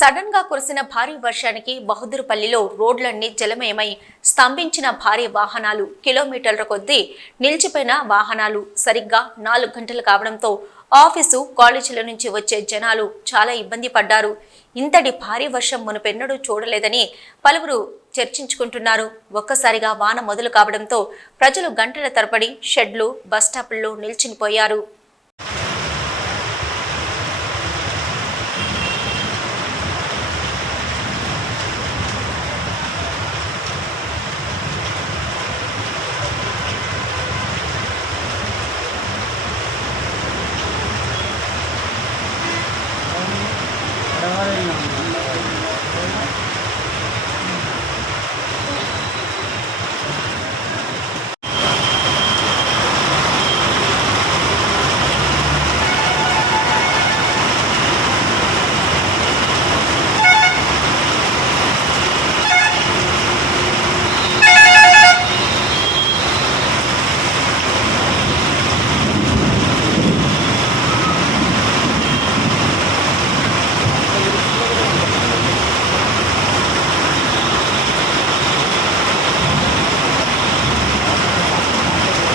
Sudden గా కురిసిన భారీ వర్షానికి బహదూర్పల్లిలో రోడ్లన్నీ జలమయమై స్తంభించిన భారీ వాహనాలు, కిలోమీటర్ల కొద్దీ నిలిచిపోయిన వాహనాలు. సరిగ్గా 4 గంటలు కావడంతో ఆఫీసు, కాలేజీల నుంచి వచ్చే జనాలు చాలా ఇబ్బంది పడ్డారు. ఇంతటి భారీ వర్షం మునుపెన్నడూ చూడలేదని పలువురు చర్చించుకుంటున్నారు. ఒక్కసారిగా వాన మొదలు కావడంతో ప్రజలు గంటల తరబడి షెడ్లు, బస్టాపుల్లో నిల్చునిపోయారు.